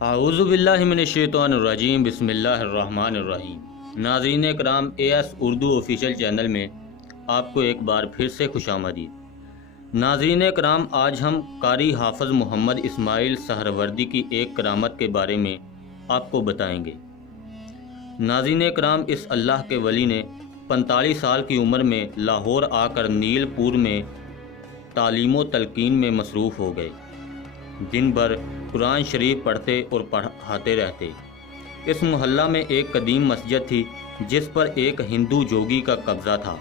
اعوذ باللہ من الشیطان الرجیم، بسم اللہ الرحمن الرحیم۔ ناظرین کرام، AS اردو آفیشیل چینل میں آپ کو ایک بار پھر سے خوش آمدید۔ ناظرین کرام، آج ہم قاری حافظ محمد اسماعیل سہروردی کی ایک کرامت کے بارے میں آپ کو بتائیں گے۔ ناظرین کرام، اس اللہ کے ولی نے 45 سال کی عمر میں لاہور آ کر نیل پور میں تعلیم و تلقین میں مصروف ہو گئے۔ دن بھر قرآن شریف پڑھتے اور پڑھاتے رہتے۔ اس محلہ میں ایک قدیم مسجد تھی جس پر ایک ہندو جوگی کا قبضہ تھا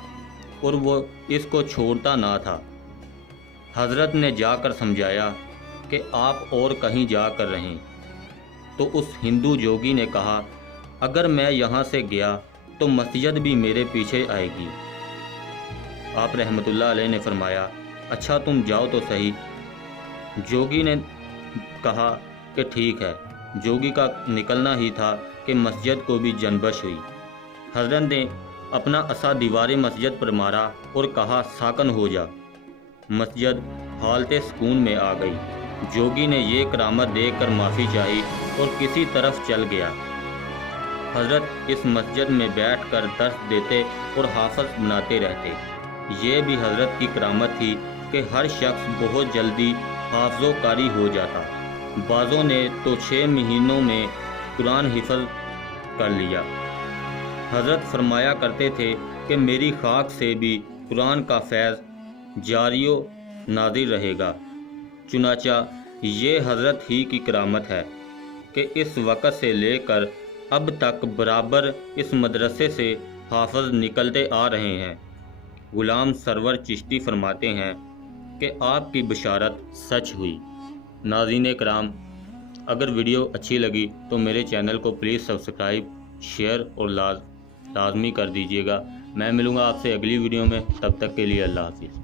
اور وہ اس کو چھوڑتا نہ تھا۔ حضرت نے جا کر سمجھایا کہ آپ اور کہیں جا کر رہیں، تو اس ہندو جوگی نے کہا، اگر میں یہاں سے گیا تو مسجد بھی میرے پیچھے آئے گی۔ آپ رحمۃ اللہ علیہ نے فرمایا، اچھا تم جاؤ تو صحیح۔ جوگی نے کہا کہ ٹھیک ہے۔ جوگی کا نکلنا ہی تھا کہ مسجد کو بھی جنبش ہوئی۔ حضرت نے اپنا عصا دیوار مسجد پر مارا اور کہا، ساکن ہو جا۔ مسجد حالت سکون میں آ گئی۔ جوگی نے یہ کرامت دیکھ کر معافی چاہی اور کسی طرف چل گیا۔ حضرت اس مسجد میں بیٹھ کر درس دیتے اور حافظ بناتے رہتے۔ یہ بھی حضرت کی کرامت تھی کہ ہر شخص بہت جلدی حافظ و قاری ہو جاتا۔ بعضوں نے تو 6 مہینوں میں قرآن حفظ کر لیا۔ حضرت فرمایا کرتے تھے کہ میری خاک سے بھی قرآن کا فیض جاری و نازل رہے گا۔ چنانچہ یہ حضرت ہی کی کرامت ہے کہ اس وقت سے لے کر اب تک برابر اس مدرسے سے حافظ نکلتے آ رہے ہیں۔ غلام سرور چشتی فرماتے ہیں کہ آپ کی بشارت سچ ہوئی۔ ناظرین کرام، اگر ویڈیو اچھی لگی تو میرے چینل کو پلیز سبسکرائب، شیئر اور لازمی کر دیجیے گا۔ میں ملوں گا آپ سے اگلی ویڈیو میں، تب تک کے لیے اللہ حافظ۔